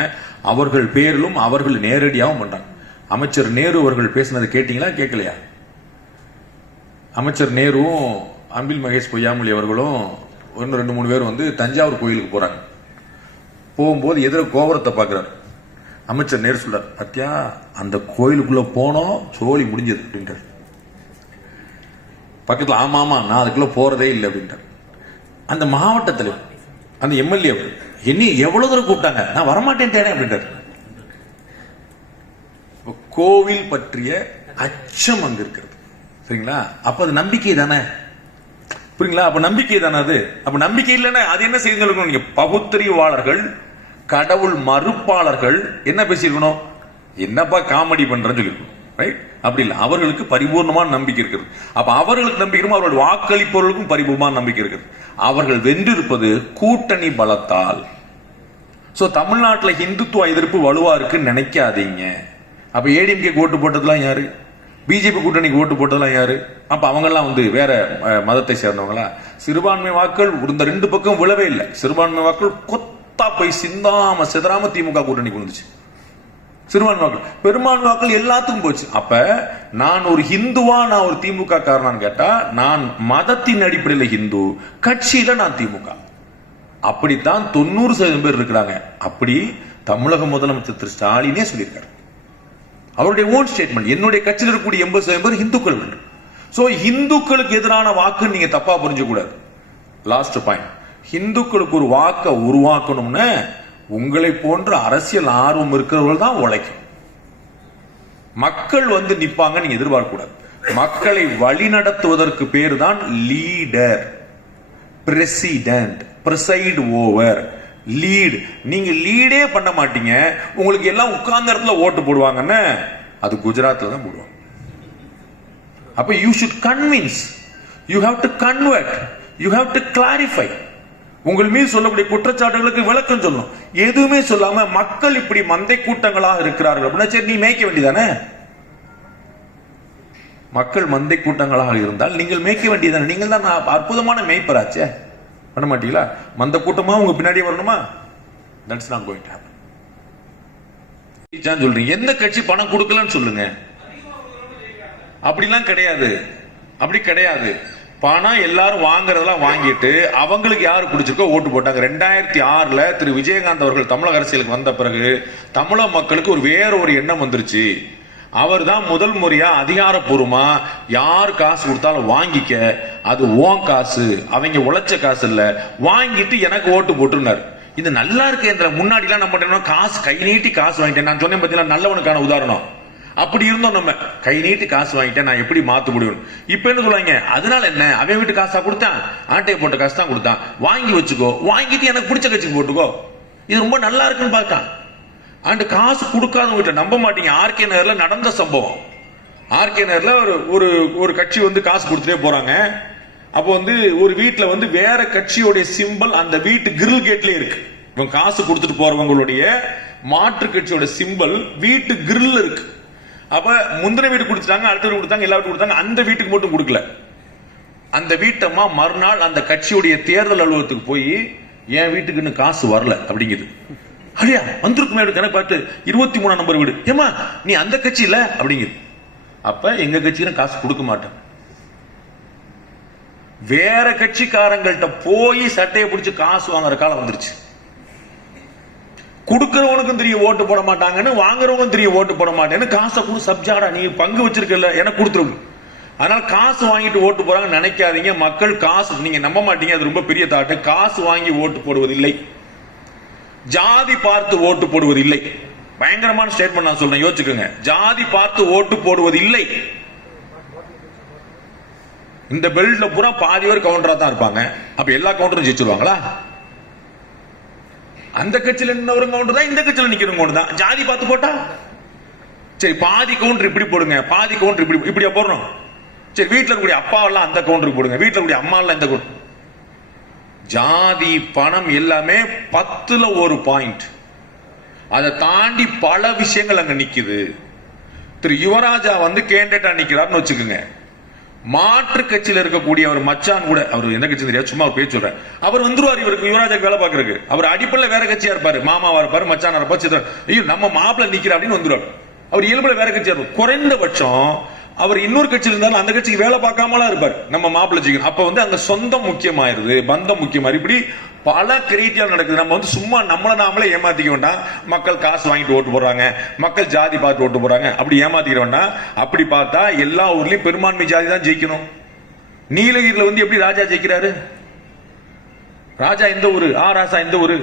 அவர்கள் பேரிலும் அவர்கள் நேரடியாகவும் பண்றாங்க. அமைச்சர் நேரு அவர்கள் பேசினது கேட்டீங்களா, கேட்கலையா? அமைச்சர் நேருவும் அன்பில் மகேஷ் பொய்யாமொழி அவர்களும் 1-2-3 பேர் வந்து தஞ்சாவூர் கோயிலுக்கு போறாங்க. போகும்போது எதிர கோபுரத்தை பார்க்கிறார். அமைச்சர் நேரு சொல்றார், பத்தியா அந்த கோயிலுக்குள்ள போனோம், சோழி முடிஞ்சது அப்படின்றார். பக்கத்துல ஆமா நான் அதுக்குள்ள போறதே இல்லை அப்படின்றார். அந்த மாவட்டத்தில் அந்த எம்எல்ஏ என்ன எவ்வளவு தூரம் கூப்பிட்டாங்க, நான் வரமாட்டேன் தேனே அப்படின்றார். கோவில் பற்றிய அச்சம் அங்க இருக்கிறது. சரிங்களா? அப்ப அது நம்பிக்கை தானே. புரியுங்களா? அப்ப நம்பிக்கை தானே அது. அப்ப நம்பிக்கை இல்லைன்னா அது என்ன செய்யணும்? நீங்க பகுத்தறிவாளர்கள், கடவுள் மறுப்பாளர்கள் என்ன பேசியிருக்கணும்? என்னப்பா காமெடி பண்றேன்னு சொல்லிருக்கணும். ரைட்? அப்படி இல்லை. அவர்களுக்கு பரிபூர்ணமான நம்பிக்கை இருக்கிறது. அப்ப அவர்களுக்கு நம்பிக்கை, அவர்கள் வாக்களிப்பவர்களுக்கும் பரிபூர்ணமான நம்பிக்கை இருக்கிறது. அவர்கள் வென்றிருப்பது கூட்டணி பலத்தால். சோ தமிழ்நாட்டில் ஹிந்துத்துவ எதிர்ப்பு வலுவா இருக்குன்னு நினைக்காதீங்க. அப்ப ஏடிஎம்கே ஓட்டு போட்டதுலாம் யாரு? பிஜேபி கூட்டணிக்கு ஓட்டு போட்டதெல்லாம் யாரு? அப்ப அவங்க எல்லாம் வந்து வேற மதத்தை சேர்ந்தவங்களா? சிறுபான்மை வாக்கள் இந்த ரெண்டு பக்கம் விழவே இல்லை. சிறுபான்மை வாக்கள் கொத்தா போய் சிந்தாம சிதறாம திமுக கூட்டணிக்கு வந்துச்சு. சிறுபான்மை வாக்கள், பெரும்பான்மை வாக்கள் எல்லாத்துக்கும் போச்சு. அப்ப நான் ஒரு ஹிந்துவா, நான் ஒரு திமுக காரனான்னு கேட்டா, நான் மதத்தின் அடிப்படையில் ஹிந்து, கட்சியில நான் திமுக. அப்படித்தான் 90% பேர் இருக்கிறாங்க. அப்படி தமிழக முதலமைச்சர் திரு ஸ்டாலினே சொல்லியிருக்காரு. அவருடைய ஓன் ஸ்டேட்மெண்ட், என்னுடைய கட்சியில் இருக்கக்கூடிய 80% பேர் இந்துக்கள். சோ இந்துக்களுக்கு எதிரான வாக்கு நீங்க தப்பா புரிஞ்ச கூடாது. லாஸ்ட் பாயிண்ட், இந்துக்களுக்கு ஒரு வாக்கை உருவாக்கணும்னு உங்களை போன்ற அரசியல் ஆர்வம் இருக்கிறவர்கள் தான் உழைக்கும். மக்கள் வந்து நிப்பாங்க நீங்க எதிர்பார்க்க கூடாது. மக்களை வழி நடத்துவதற்கு பேர் தான் leader, president, preside over, lead. நீங்க லீடே பண்ண மாட்டீங்க, உங்களுக்கு எல்லாம் உட்கார்ந்த இடத்துல ஓட்டு போடுவாங்கன்னு, அது குஜராத்ல தான் போடுவாங்க. அப்ப you should convince, you have to convert, you have to clarify. உங்கள் மீது சொல்லக்கூடிய குற்றச்சாட்டுகளுக்கு விளக்கம் சொல்லணும். எதுவுமே சொல்லாம மக்கள் இப்படி மந்தை கூட்டங்களாக இருக்கிறார்கள் அப்படின்னா சரி, நீ மேய்க்க வேண்டியதானே? மக்கள் மந்தை கூட்டங்களாக இருந்தால் நீங்கள் மேய்க்க வேண்டியதானே? நீங்கள் தான் அற்புதமான மேய்ப்பராச்சே, பண்ண மாட்டீங்களா? மந்த கூட்டமா உங்க பின்னாடி வரணுமா? That's not going to happen. சொல்றீங்க எந்த கட்சி பணம் கொடுக்கலன்னு சொல்லுங்க. அப்படிலாம் கிடையாது, அப்படி கிடையாது. பணம் எல்லாரும் வாங்குறதெல்லாம் வாங்கிட்டு அவங்களுக்கு யாரு பிடிச்சிருக்கோ ஓட்டு போட்டாங்க. 2006 திரு விஜயகாந்த் அவர்கள் தமிழக அரசியலுக்கு வந்த பிறகு தமிழக மக்களுக்கு வேற ஒரு எண்ணம் வந்துருச்சு. அவர் தான் முதல் முறையா அதிகாரப்பூர்வமா யார் காசு கொடுத்தாலும் வாங்கிக்க, அது ஓன் காசு, அவங்க உழைச்ச காசு இல்ல, வாங்கிட்டு எனக்கு ஓட்டு போட்டுருந்தார். இது நல்லா இருக்கு. முன்னாடி எல்லாம் நம்ம காசு கை நீட்டி காசு வாங்கிட்டேன், நான் சொன்னேன் பார்த்தீங்கன்னா நல்லவனுக்கான உதாரணம். அப்படி இருந்தோம், நம்ம கை நீட்டி காசு வாங்கிட்டேன், நான் எப்படி மாத்த முடியும்? இப்ப என்ன சொல்லுவாங்க, அதனால என்ன, அவன் வீட்டு காசா கொடுத்தான், ஆட்டையை போட்ட காசு தான் கொடுத்தான், வாங்கி வச்சுக்கோ, வாங்கிட்டு எனக்கு பிடிச்ச கட்சிக்கு போட்டுக்கோ, இது ரொம்ப நல்லா இருக்குன்னு பார்த்தான். அண்ட் காசு கொடுக்காதவங்க நம்ப மாட்டீங்க. ஆர்கே நகர்ல நடந்த சம்பவம். ஆர்கே நகர்ல ஒரு கட்சி வந்து காசு கொடுத்துட்டே போறாங்க. அப்போ வந்து ஒரு வீட்டுல வந்து வேற கட்சியோடைய சிம்பல் அந்த வீட்டு கிரில் கேட்லயே இருக்கு. இவங்க காசு கொடுத்துட்டு போறவங்களுடைய மாற்று கட்சியோட சிம்பல் வீட்டு கிரில் இருக்கு. அப்ப முந்தின வீட்டு கொடுத்துட்டாங்க, அடுத்த வீட்டு கொடுத்தாங்க, எல்லா வீட்டு கொடுத்தாங்க, அந்த வீட்டுக்கு மட்டும் கொடுக்கல. அந்த வீட்டம்மா மறுநாள் அந்த கட்சியுடைய தேர்தல் அலுவலகத்துக்கு போய் என் வீட்டுக்கு இன்னும் காசு வரல அப்படிங்குது. அடியா வந்திருக்குமே கணக்கு பார்த்து 23 நம்பர் வீடு, ஏமா நீ அந்த கட்சி இல்ல அப்படிங்குது. அப்ப எங்க கட்சியில காசு கொடுக்க மாட்டேன். வேற கட்சிக்காரங்கள்ட்ட போய் சட்டையை பிடிச்சு காசு வாங்குற காலம் வந்துருச்சு. கொடுக்கிறவனுக்கும் தெரிய ஓட்டு போட மாட்டாங்கன்னு, வாங்குறவங்களும் தெரிய ஓட்டு போட மாட்டேன்னு, காசை கூட சப்ஜாடா நீ பங்கு வச்சிருக்கல எனக்கு கொடுத்துருங்க. அதனால காசு வாங்கிட்டு ஓட்டு போறாங்க நினைக்காதீங்க. மக்கள் காசு, நீங்க நம்ப மாட்டீங்க, அது ரொம்ப பெரிய தாட்டு. காசு வாங்கி ஓட்டு போடுவதில்லை, ஜாதி பார்த்து ஓட்டு போடுவதில்லை. பயங்கரமான ஸ்டேட்மெண்ட் நான் சொல்றேன், யோசிச்சுக்கோங்க. ஜாதி பார்த்து ஓட்டு போடுவதில்லை. இந்த பெல்ட்ல பூரா பாதி பேர் கவுண்டரா தான் இருப்பாங்க. அப்ப எல்லா கவுண்டரும் ஜெயிச்சிருவாங்களா? அந்த கட்சியில நின்னவரு கவுண்டர் தான், இந்த கட்சியில நிக்கிறவங்க கவுண்டர் தான். ஜாதி பார்த்து போட்டா சரி, பாதி கவுண்டர் இப்படி போடுங்க, பாதி கவுண்டர் இப்படியா போடுறோம். சரி, வீட்டுல இருக்கக்கூடிய அப்பா எல்லாம் அந்த கவுண்டருக்கு போடுங்க, வீட்டுல இருக்கக்கூடிய அம்மா எல்லாம் இந்த கவுண்டர். ஜாதி பணம் எல்லாமே 10ல ஒரு பாயிண்ட். அதை தாண்டி பல விஷயங்கள் அங்க நிக்குது. திரு யுவராஜா வந்து கேண்டேட்டா நிக்கிறாருன்னு வச்சுக்கோங்க. மாற்று கட்சியில இருக்கக்கூடிய அவர் மச்சான் கூட, அவர் எந்த கட்சி தெரியாது, சும்மா பேச்சு சொல்றேன், அவர் வந்துருவார் இவருக்கு யுவராஜாக்கு வேலை பாக்குறதுக்கு. அவர் அடிப்படையில வேற கட்சியா இருப்பாரு, மாமாவா இருப்பாரு, மச்சானா இருப்பாரு. ஐயோ நம்ம மாப்பிள்ள நிக்கிற அப்படின்னு வந்துருவாரு. அவர் இயல்புல வேற கட்சியா இருப்பார். குறைந்தபட்சம் அவர் இன்னொரு கட்சியில் இருந்தாலும் அந்த கட்சிக்கு வேலை பார்க்காமலாம் இருப்பார். நம்ம மாப்பிள்ள ஜெயிக்கணும். அப்ப வந்து அங்க சொந்தம் முக்கியமாயிருது, பந்தம் முக்கியமாயிரு. இப்படி பல கிரியேட்டிவா நடக்குது. நம்ம வந்து சும்மா நம்மள நாமளே ஏமாத்திக்க வேண்டாம். மக்கள் காசு வாங்கிட்டு ஓட்டு போடுறாங்க, மக்கள் ஜாதி பார்த்து ஓட்டு போறாங்க, அப்படி ஏமாத்திக்க வேண்டாம். அப்படி பார்த்தா எல்லா ஊர்லயும் பெரும்பான்மை ஜாதி தான் ஜெயிக்கணும். நீலகிரியில வந்து எப்படி ராஜா ஜெயிக்கிறாரு? ராஜா எந்த ஊரு? ராசா எந்த ஊரு?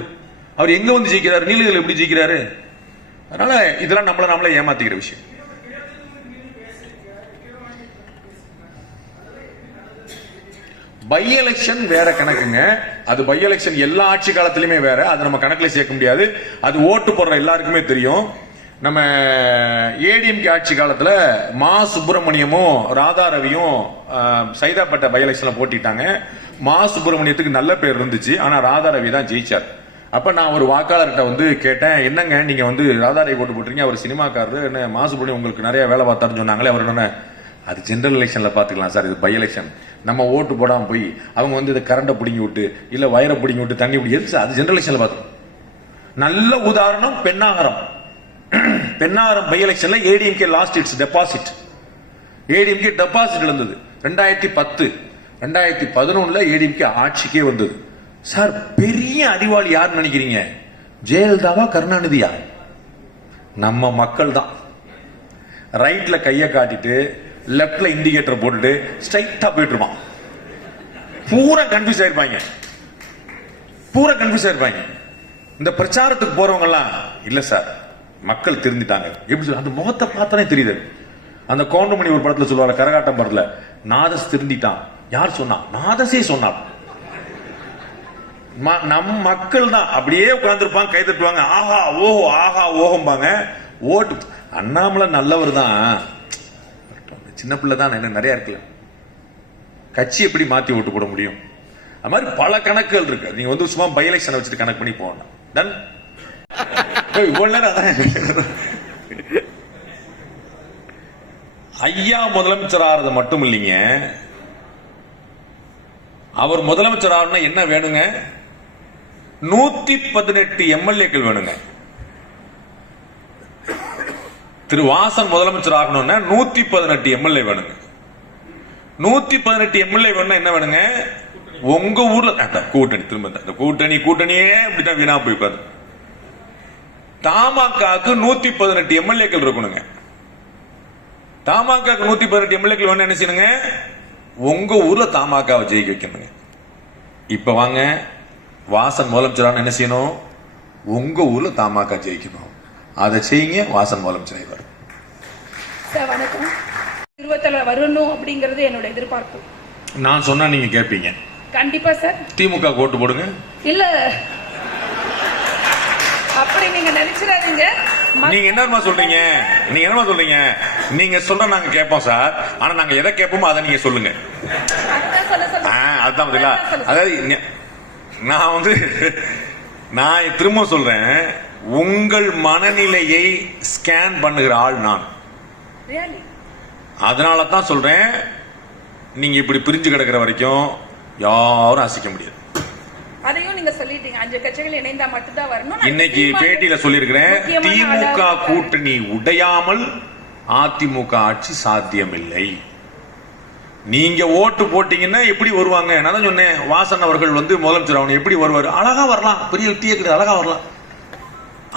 அவர் எங்க வந்து ஜெயிக்கிறாரு? நீலகிரியில் எப்படி ஜெயிக்கிறாரு? அதனால இதெல்லாம் நம்மள நாமளே ஏமாத்திக்கிற விஷயம். பை எலெக்ஷன் வேற கணக்குங்க. அது பை எலெக்ஷன் எல்லா ஆட்சி காலத்திலுமே வேற, அது நம்ம கணக்குல சேர்க்க முடியாது. அது ஓட்டு போடுற எல்லாருக்குமே தெரியும். நம்ம ஏடிஎம்கே ஆட்சி காலத்துல மா சுப்பிரமணியமும் ராதா ரவியும் சைதாப்பேட்டை பை எலெக்ஷன்ல போட்டிட்டாங்க. மா சுப்பிரமணியத்துக்கு நல்ல பேர் இருந்துச்சு, ஆனா ராதா ரவி தான் ஜெயிச்சார். அப்ப நான் ஒரு வாக்காளர்கிட்ட வந்து கேட்டேன், என்னங்க நீங்க வந்து ராதா ரவி ஓட்டு போட்டீங்க, அவர் சினிமாக்காரரு, என்ன மா சுப்பிரமணியம் உங்களுக்கு நிறைய வேலை பார்த்தாருன்னு சொன்னாங்களே, அவர் என்ன அது ஜெனரல் எலெக்ஷன்ல பாத்துக்கலாம் சார், இது பை எலெக்ஷன். நம்ம ஓட்டு போடாம போய் அவங்க வந்து இதை கரண்டை பிடிங்கி விட்டு இல்ல வயரை பிடிங்கி விட்டு தண்ணி பிடி எதுக்கு சார்? அது ஜெனரல் எலெக்ஷன்ல பாத்துக்கலாம். நல்ல உதாரணம் பெண்ணாகரம். பெண்ணாகரம் பை எலெக்ஷன்ல ADMK last it's deposit. ADMK deposit இருந்தது 2010. 2011 ஏடிஎம்கே ஆட்சிக்கே வந்தது. சார் பெரிய அறிவாளி யார் நினைக்கிறீங்க? ஜெயலலிதாவா கருணாநிதியா? நம்ம மக்கள் தான். ரைட்ல கைய காட்டிட்டு லெப்ட்ல இண்டிகேட்டர் போட்டுட்டு ஸ்ட்ரைட்டா போயிட்டு இருப்பான். பூரா கன்ஃபியூஸ் ஆயிருப்பாங்க. இந்த பிரச்சாரத்துக்கு போறவங்க எல்லாம் இல்ல சார் மக்கள் திருந்திட்டாங்க. எப்படி அந்த முகத்தை பார்த்தானே தெரியுது. அந்த கவுண்டமணி ஒரு படத்துல சொல்லுவாங்க, கரகாட்டம் படத்துல, நாதஸ் திருந்திட்டான். யார் சொன்னா? நாதஸே சொன்னார். நம் மக்கள் தான் அப்படியே உட்கார்ந்துருப்பாங்க, கை தட்டுவாங்க, ஆஹா ஓஹோ ஆஹா ஓஹம்பாங்க. ஓட்டு அண்ணாமலை நல்லவர் தான், சின்ன பிள்ளை தான், என்ன நிறைய இருக்குல்ல. கட்சி எப்படி மாத்தி ஓட்டு போட முடியும்? அது மாதிரி பல கணக்குகள் இருக்கு. நீங்க வந்து சும்மா பை எலெக்ஷனை வச்சுட்டு கணக்கு பண்ணி போகணும். டன் இவ்வளவு நேரம் ஐயா முதலமைச்சர் ஆறது மட்டும் இல்லைங்க, அவர் முதலமைச்சர் ஆகணும்னா என்ன வேணுங்க? 118 எம்எல்ஏக்கள் வேணுங்க. திரு வாசன் முதலமைச்சர் ஆகணும்னா 118 எம்எல்ஏ வேணுங்க. 118 எம்எல்ஏ வேணும்னா என்ன வேணுங்க? உங்க ஊர்ல கூட்டணி, திரும்ப இந்த கூட்டணியே இப்படிதான் வீணா போய் உட்காரு. தமாகக்கு 118 எம்எல்ஏக்கள் இருக்கணுங்க. தமாகக்கு 118 எம்எல்ஏக்கள் வேணும். என்ன செய்யணுங்க? உங்க ஊர்ல தமாகவை ஜெயிக்க வைக்கணுங்க. இப்ப வாங்க, வாசன் முதலமைச்சரான என்ன செய்யணும்? உங்க ஊர்ல தமாக ஜெயிக்கணும். அதை செய்யுங்க, வாசன் முதலமைச்சர் ஆயிடுவார். சார் வணக்கம். 20 வரணும் அப்படிங்கறது என்னோட எதிர்பார்ப்பு. நான் சொன்னா நீங்க கேட்பீங்க. கண்டிப்பா சார். திமுக ஓட்டு போடுங்க. இல்ல அப்படி நீங்க நினைச்சிடாதீங்க. நீங்க என்னமா சொல்றீங்க? நீங்க சொல்ற நாங்க கேட்போம் சார். ஆனா நாங்க எதை கேட்போமோ அதை நீங்க சொல்லுங்க. அதுதான் பதிலா. அதாவது நான் திரும்ப சொல்றேன், உங்கள் மனநிலையை ஸ்கேன் பண்ணுகிற ஆள் நான். அதனால தான் சொல்றேன், நீங்க இப்படி பிரிஞ்சு கிடக்கிற வரைக்கும் யாரும் அசைக்க முடியாது. அதையும் நீங்க சொல்லிட்டீங்க, 5 கட்சிகள் இணைந்தா மட்டும்தான் வரணும். இன்னைக்கு பேட்டியில சொல்லியிருக்கிறேன், திமுக கூட்டணி உடையாமல் அதிமுக ஆட்சி சாத்தியமில்லை. நீங்க ஓட்டு போட்டீங்கன்னா எப்படி வருவாங்க? நான் தான் சொன்னேன், வாசன் அவர்கள் வந்து முதலமைச்சர் ஆகணும். எப்படி வருவார்? அழகா வரலாம், பெரிய வித்தியே கிடையாது, அழகா வரலாம்.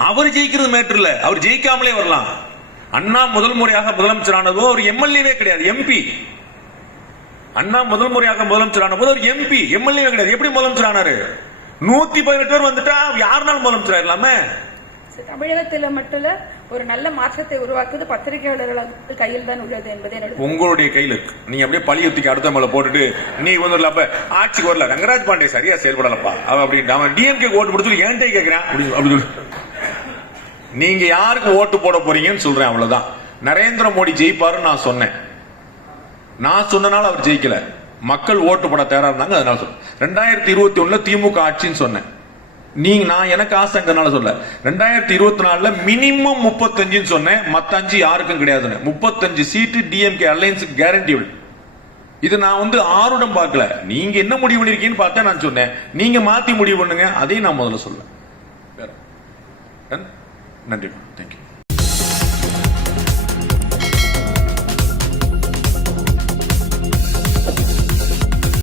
அவர் ஜெயிக்கிறது மேட்டர் இல்ல, அவர் ஜெயிக்காமலே வரலாம். அண்ணா முதல் முறையாக முதலமைச்சர் ஆனதோ அவர் எம்எல்ஏவே கிடையாது, எம்பி. அண்ணா முதல் முறையாக முதலமைச்சர் ஆன போது அவர் எம்பி, எம்எல்ஏ கிடையாது. எப்படி முதலமைச்சர் ஆனாரு? 118 பேர் வந்துட்டா யாருனாலும் முதலமைச்சர் ஆயிடலாமே. தமிழகத்தில் மட்டும் ஒரு நல்ல மாற்றத்தை உருவாக்குவது பத்திரிகையாளர்கள் கையில் தான் உள்ளது என்பது உங்களுடைய கையில் இருக்கு. நீங்க அப்படியே பழியத்துக்கு அடுத்த மேல போட்டுட்டு நீ வந்து அப்ப ஆட்சிக்கு வரல, ரங்கராஜ் பாண்டே சரியா செயல்படலப்பா அப்படின்னு அவன் டிஎம்கே ஓட்டு போட்டு சொல்லி ஏன்டே கேட்கிறான் அப்படி நீங்க யாருக்கு ஓட்டு போட போறீங்கன்னு சொல்றேன், அவ்வளவுதான். நரேந்திர மோடி ஜெயிப்பாருன்னு நான் சொன்னேன். நான் சொன்னனால அவர் ஜெயிக்கல, மக்கள் ஓட்டு போட தயாரா இருந்தாங்க, அதனால சொல்றேன். 2021 திமுக ஆட்சின்னு சொன்னேன். நான் எனக்கு ஆசைங்கிறதுனால சொல்ல. 2024 மினிமம் 35 சொன்னேன், மத்த 5 யாருக்கும் கிடையாதுன்னு. 35 சீட்டு டிஎம்கே அலையன்ஸுக்கு கேரண்டிபிள். இது நான் வந்து ஆருடம் பார்க்கல, நீங்க என்ன முடிவு பண்ணிருக்கீங்கன்னு பார்த்தா நான் சொன்னேன். நீங்க மாத்தி முடிவு பண்ணுங்க, அதையும் நான் முதல்ல சொல்ல. நன்றி, தேங்க்யூ.